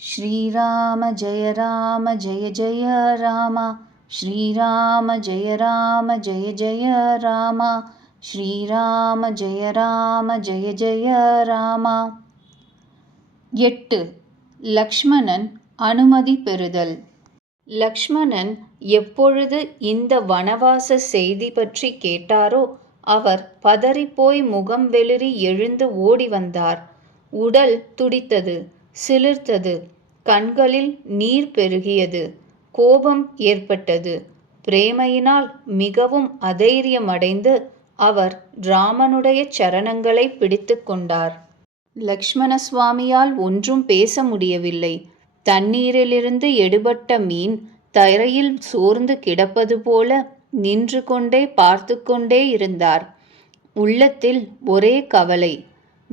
श्रीराम जय राम जय जय राम श्रीराम जय राम जय जय राम श्रीराम जय राम जय जय राम எட்டு லக்ஷ்மணன் அனுமதி பெறுதல் லக்ஷ்மணன் எப்பொழுது இந்த வனவாச செய்தி பற்றி கேட்டாரோ அவர் பதறிப்போய் முகம் வெளிரி எழுந்து ஓடி வந்தார் உடல் துடித்தது சிலிர்த்தது. கண்களில் நீர் பெருகியது. கோபம் ஏற்பட்டது. பிரேமையினால் மிகவும் அதைரியமடைந்து அவர் ராமனுடைய சரணங்களை பிடித்து கொண்டார். லக்ஷ்மண சுவாமியால் ஒன்றும் பேச முடியவில்லை. தண்ணீரிலிருந்து எடுபட்ட மீன் தரையில் சோர்ந்து கிடப்பது போல நின்று கொண்டே பார்த்து கொண்டே இருந்தார். உள்ளத்தில் ஒரே கவலை.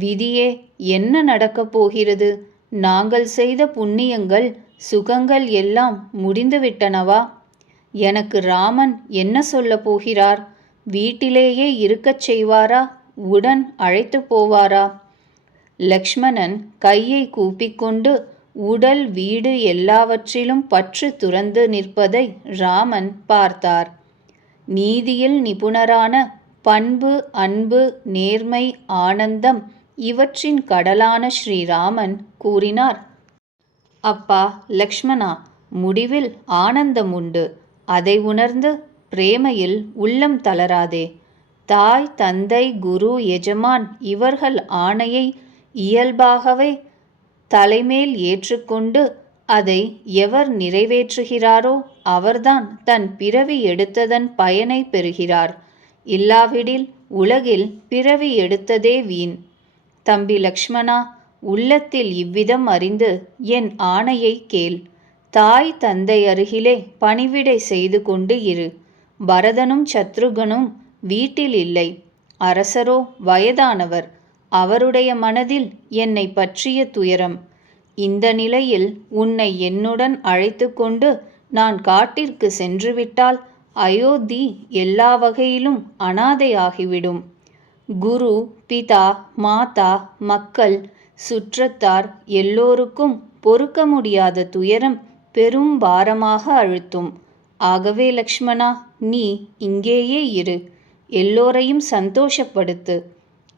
விதியே என்ன நடக்கப் போகிறது? நாங்கள் செய்த புண்ணியங்கள் சுகங்கள் எல்லாம் முடிந்துவிட்டனவா? எனக்கு ராமன் என்ன சொல்லப் போகிறார்? வீட்டிலேயே இருக்கச் செய்வாரா? உடன் அழைத்து போவாரா? லக்ஷ்மணன் கையை கூப்பிக்கொண்டு உடல் வீடு எல்லாவற்றிலும் பற்று துறந்து நிற்பதை ராமன் பார்த்தார். நீதியில் நிபுணரான பண்பு அன்பு நேர்மை ஆனந்தம் இவற்றின் கடலான ஸ்ரீராமன் கூறினார். அப்பா லக்ஷ்மணா முடிவில் ஆனந்தம் உண்டு. அதை உணர்ந்து பிரேமையில் உள்ளம் தளராதே. தாய் தந்தை குரு எஜமான் இவர்கள் ஆணையை இயல்பாகவே தலைமேல் ஏற்றுக்கொண்டு அதை எவர் நிறைவேற்றுகிறாரோ அவர்தான் தன் பிறவி எடுத்ததன் பயனை பெறுகிறார். இல்லாவிடில் உலகில் பிறவி எடுத்ததே வீண். தம்பி லக்ஷ்மணா உள்ளத்தில் இவ்விதம் அறிந்து என் ஆணையை கேள். தாய் தந்தை அருகிலே பணிவிடை செய்து கொண்டு இரு. பரதனும் சத்ருகனும் வீட்டில் இல்லை. அரசரோ வயதானவர். அவருடைய மனதில் என்னை பற்றிய துயரம். இந்த நிலையில் உன்னை என்னுடன் அழைத்து கொண்டு நான் காட்டிற்கு சென்றுவிட்டால் அயோத்தி எல்லா வகையிலும் அனாதையாகிவிடும். குரு பிதா மாதா மக்கள் சுற்றத்தார் எல்லோருக்கும் பொறுக்க முடியாத துயரம் பெரும் பாரமாக அழுத்தும். ஆகவே லக்ஷ்மணா நீ இங்கேயே இரு. எல்லோரையும் சந்தோஷப்படுத்து.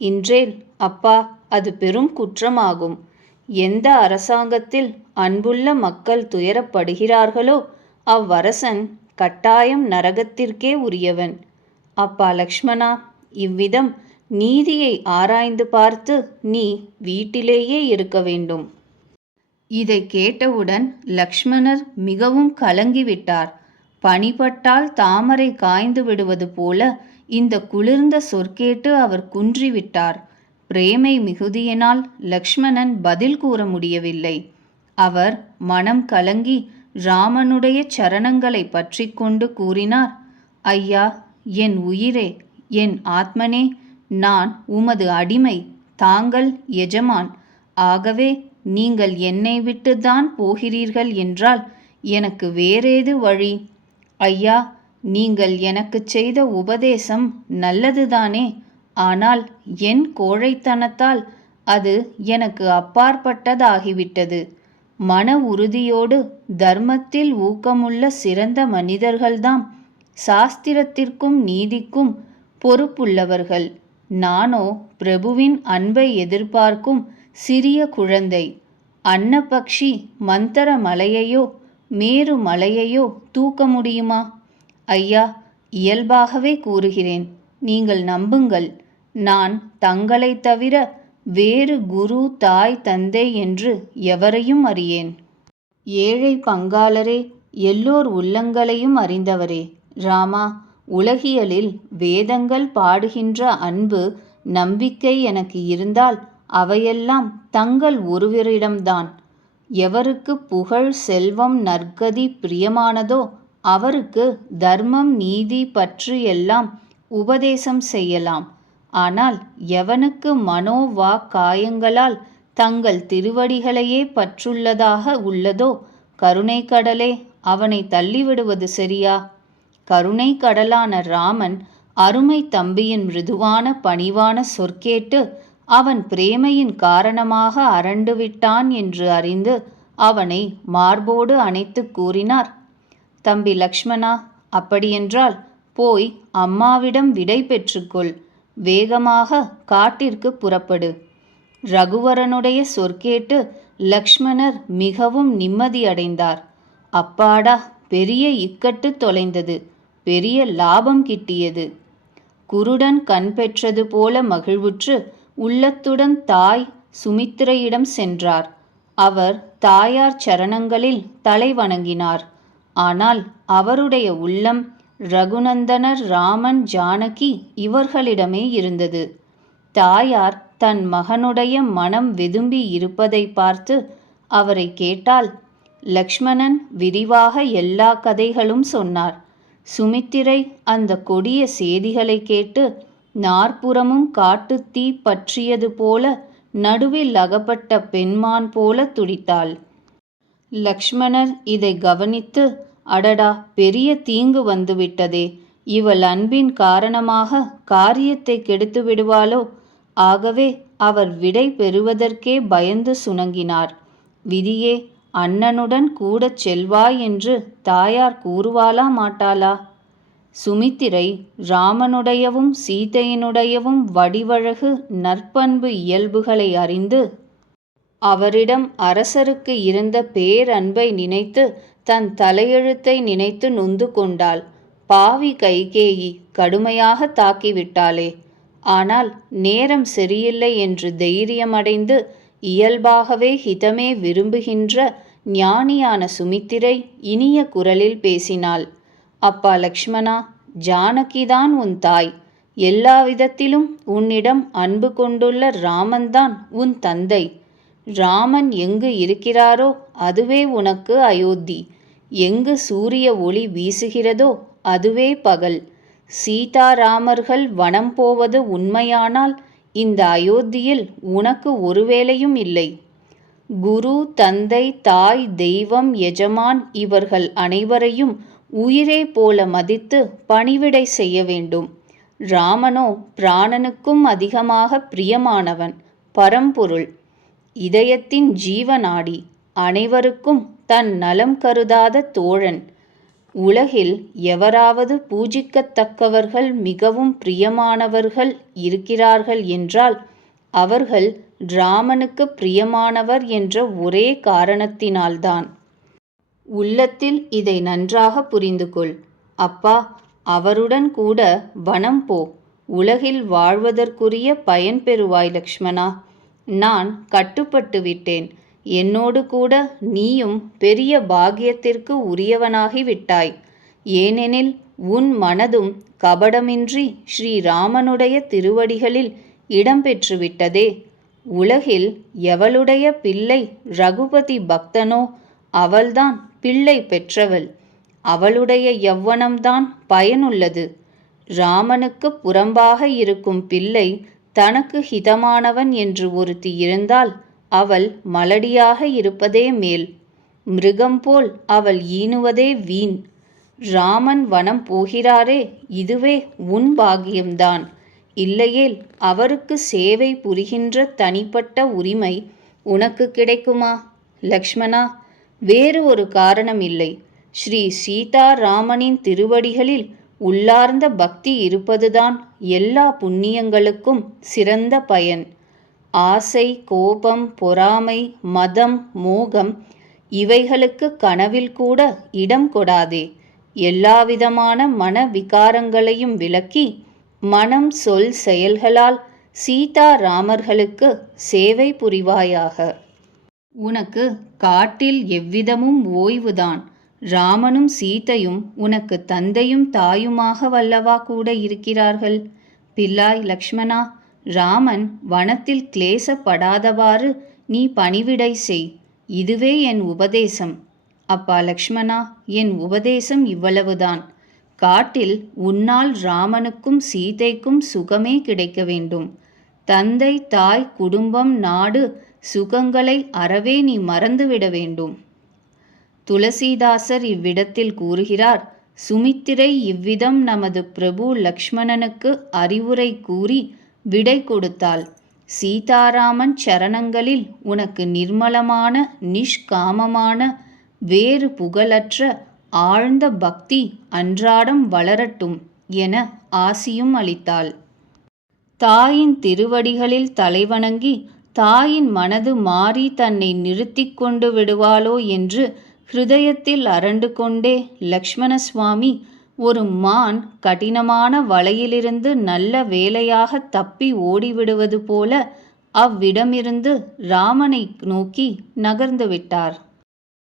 இன்றேல் அப்பா அது பெரும் குற்றமாகும். எந்த அரசாங்கத்தில் அன்புள்ள மக்கள் துயரப்படுகிறார்களோ அவ்வரசன் கட்டாயம் நரகத்திற்கே உரியவன். அப்பா லக்ஷ்மணா இவ்விதம் நீதியை ஆராய்ந்து பார்த்து நீ வீட்டிலேயே இருக்க வேண்டும். இதை கேட்டவுடன் லக்ஷ்மணர் மிகவும் கலங்கிவிட்டார். பனிப்பட்டால் தாமரை காய்ந்து விடுவது போல இந்த குளிர்ந்த சொற்கேட்டு அவர் குன்றிவிட்டார். பிரேமை மிகுதியினால் லக்ஷ்மணன் பதில் கூற முடியவில்லை. அவர் மனம் கலங்கி ராமனுடைய சரணங்களை பற்றி கொண்டு கூறினார் ஐயா என் உயிரே என் ஆத்மனே நான் உமது அடிமை தாங்கள் எஜமான். ஆகவே நீங்கள் என்னை விட்டுதான் போகிறீர்கள் என்றால் எனக்கு வேறேது வழி? ஐயா நீங்கள் எனக்கு செய்த உபதேசம் நல்லதுதானே? ஆனால் என் கோழைத்தனத்தால் அது எனக்கு அப்பாற்பட்டதாகிவிட்டது. மன உறுதியோடு தர்மத்தில் ஊக்கமுள்ள சிறந்த மனிதர்கள்தாம் சாஸ்திரத்திற்கும் நீதிக்கும் பொறுப்புள்ளவர்கள். நானோ பிரபுவின் அன்பை எதிர்பார்க்கும் சிறிய குழந்தை. அன்னபக்ஷி மந்தர மலையையோ மேரு மலையையோ தூக்க முடியுமா? ஐயா இயல்பாகவே கூறுகிறேன். நீங்கள் நம்புங்கள். நான் தங்களைத் தவிர வேறு குரு தாய் தந்தை என்று எவரையும் அறியேன். ஏழை பங்காளரே எல்லோர் உள்ளங்களையும் அறிந்தவரே. ராமா உலகியலில் வேதங்கள் பாடுகின்ற அன்பு நம்பிக்கை எனக்கு இருந்தால் அவையெல்லாம் தங்கள் ஒருவரிடம்தான். எவருக்கு புகழ் செல்வம் நற்கதி பிரியமானதோ அவருக்கு தர்மம் நீதி பற்று எல்லாம் உபதேசம் செய்யலாம். ஆனால் எவனுக்கு மனோவா காயங்களால் தங்கள் திருவடிகளையே பற்றுள்ளதாக உள்ளதோ கருணை கடலே அவனை தள்ளிவிடுவது சரியா? கருணை கடலான ராமன் அருமை தம்பியின் மிருதுவான பணிவான சொற்கேட்டு அவன் பிரேமையின் காரணமாக அரண்டு விட்டான் என்று அறிந்து அவனை மார்போடு அணைத்து கூறினார். தம்பி லக்ஷ்மணா அப்படியென்றால் போய் அம்மாவிடம் விடை பெற்றுக்கொள். வேகமாக காட்டிற்கு புறப்படு ரகுவரனுடைய சொற்கேட்டு லக்ஷ்மணர் மிகவும் நிம்மதியடைந்தார். அப்பாடா பெரிய இக்கட்டு தொலைந்தது. பெரிய லாபம் கிட்டியது. குருடன் கண் பெற்றது போல மகிழ்வுற்று உள்ளத்துடன் தாய் சுமித்திரையிடம் சென்றார். அவர் தாயார் சரணங்களில் தலை வணங்கினார். ஆனால் அவருடைய உள்ளம் ரகுநந்தனர் ராமன் ஜானகி இவர்களிடமே இருந்தது. தாயார் தன் மகனுடைய மனம் வெதும்பி இருப்பதை பார்த்து அவரை கேட்டால் லக்ஷ்மணன் விரிவாக எல்லா கதைகளும் சொன்னார். சுமித்திரை அந்த கொடிய செய்திகளை கேட்டு நாற்புறமும் காட்டுத்தீ பற்றியது போல நடுவில் அகப்பட்ட பெண்மான் போல துடித்தாள். லக்ஷ்மணர் இதை கவனித்து அடடா பெரிய தீங்கு வந்துவிட்டதே இவள் அன்பின் காரணமாக காரியத்தை கெடுத்து விடுவாளோ? ஆகவே அவர் விடை பெறுவதற்கே பயந்து சுணங்கினார். விதியே அண்ணனுடன் கூடச் செல்வாய் என்று தாயார் கூறுவாளா மாட்டாளா? சுமித்திரை ராமனுடையவும் சீதையினுடையவும் வடிவழகு நற்பண்பு இயல்புகளை அறிந்து அவரிடம் அரசருக்கு இருந்த பேரன்பை நினைத்து தன் தலையெழுத்தை நினைத்து நொந்து கொண்டாள். பாவி கைகேயி கடுமையாக தாக்கிவிட்டாளே. ஆனால் நேரம் சரியில்லை என்று தைரியமடைந்து இயல்பாகவே ஹிதமே விரும்புகின்ற ஞானியான சுமித்திரை இனிய குரலில் பேசினாள். அப்பா லக்ஷ்மணா ஜானகிதான் உன் தாய். எல்லா விதத்திலும் உன்னிடம் அன்பு கொண்டுள்ள ராமன்தான் உன் தந்தை. ராமன் எங்கு இருக்கிறாரோ அதுவே உனக்கு அயோத்தி. எங்கு சூரிய ஒளி வீசுகிறதோ அதுவே பகல். சீதாராமர்கள் வனம் போவது உண்மையானால் இந்த அயோத்தியில் உனக்கு ஒருவேளையும் இல்லை. குரு தந்தை தாய் தெய்வம் எஜமான் இவர்கள் அனைவரையும் உயிரே போல மதித்து பணிவிடை செய்ய வேண்டும். ராமனோ பிராணனுக்கும் அதிகமாக பிரியமானவன். பரம்பொருள். இதயத்தின் ஜீவநாடி. அனைவருக்கும் தன் நலம் கருதாத தோழன். உலகில் எவராவது பூஜிக்கத்தக்கவர்கள் மிகவும் பிரியமானவர்கள் இருக்கிறார்கள் என்றால் அவர்கள் ராமனுக்கு பிரியமானவர் என்ற ஒரே காரணத்தினால்தான். உள்ளத்தில் இதை நன்றாக புரிந்து கொள் அப்பா அவருடன் கூட வனம் போ. உலகில் வாழ்வதற்குரிய பயன் பெறுவாய் லக்ஷ்மணா. நான் கட்டுப்பட்டு விட்டேன். என்னோடு கூட நீயும் பெரிய பாக்கியத்திற்கு உரியவனாகி விட்டாய். ஏனெனில் உன் மனதும் கபடமின்றி ஸ்ரீராமனுடைய திருவடிகளில் இடம்பெற்றுவிட்டதே உலகில் எவளுடைய பிள்ளை ரகுபதி பக்தனோ அவள்தான் பிள்ளை பெற்றவள். அவளுடைய யவ்வனம்தான் பயனுள்ளது. ராமனுக்கு புறம்பாக இருக்கும் பிள்ளை தனக்கு ஹிதமானவன் என்று ஒருத்தி இருந்தால் அவள் மலடியாக இருப்பதே மேல். மிருகம் போல் அவள் ஈனுவதே வீண். ராமன் வனம் போகிறாரே இதுவே உன் பாகியம்தான் இல்லையேல் அவருக்கு சேவை புரிகின்ற தனிப்பட்ட உரிமை உனக்கு கிடைக்குமா? லக்ஷ்மணா வேறு ஒரு காரணம் இல்லை ஸ்ரீ சீதாராமனின் திருவடிகளில் உள்ளார்ந்த பக்தி இருப்பதுதான் எல்லா புண்ணியங்களுக்கும் சிறந்த பயன். ஆசை கோபம் பொறாமை மதம் மோகம் இவைகளுக்கு கனவில் கூட இடம் கொடாதே. எல்லாவிதமான மன விகாரங்களையும் விலக்கி மனம் சொல் செயல்களால் சீதா ராமர்களுக்கு சேவை புரிவாயாக. உனக்கு காட்டில் எவ்விதமும் ஓய்வுதான். ராமனும் சீதையும் உனக்கு தந்தையும் தாயுமாக வல்லவா கூட இருக்கிறார்கள். பிள்ளாய் லக்ஷ்மணா ராமன் வனத்தில் கிளேசப்படாதவாறு நீ பணிவிடை செய். இதுவே என் உபதேசம். அப்பா லக்ஷ்மணா என் உபதேசம் இவ்வளவுதான். காட்டில் உன்னால் ராமனுக்கும் சீதைக்கும் சுகமே கிடைக்க வேண்டும். தந்தை தாய் குடும்பம் நாடு சுகங்களை அறவே நீ மறந்துவிட வேண்டும். துளசிதாசர் இவ்விடத்தில் கூறுகிறார் சுமித்திரை இவ்விதம் நமது பிரபு லக்ஷ்மணனுக்கு அறிவுரை கூறி விடை கொடுத்தாள். சீதாராமன் சரணங்களில் உனக்கு நிர்மலமான நிஷ்காமமான வேறு புகழற்ற ஆழ்ந்த பக்தி அன்றாடம் வளரட்டும் என ஆசியும் அளித்தாள். தாயின் திருவடிகளில் தலைவணங்கி தாயின் மனது மாறி தன்னை நிறுத்தி கொண்டு விடுவாளோ என்று ஹிருதயத்தில் அரண்டு கொண்டே லக்ஷ்மண சுவாமி ஒரு மான் கடினமான வலையிலிருந்து நல்ல வேலையாக தப்பி ஓடிவிடுவது போல அவ்விடமிருந்து ராமனை நோக்கி நகர்ந்து விட்டார்.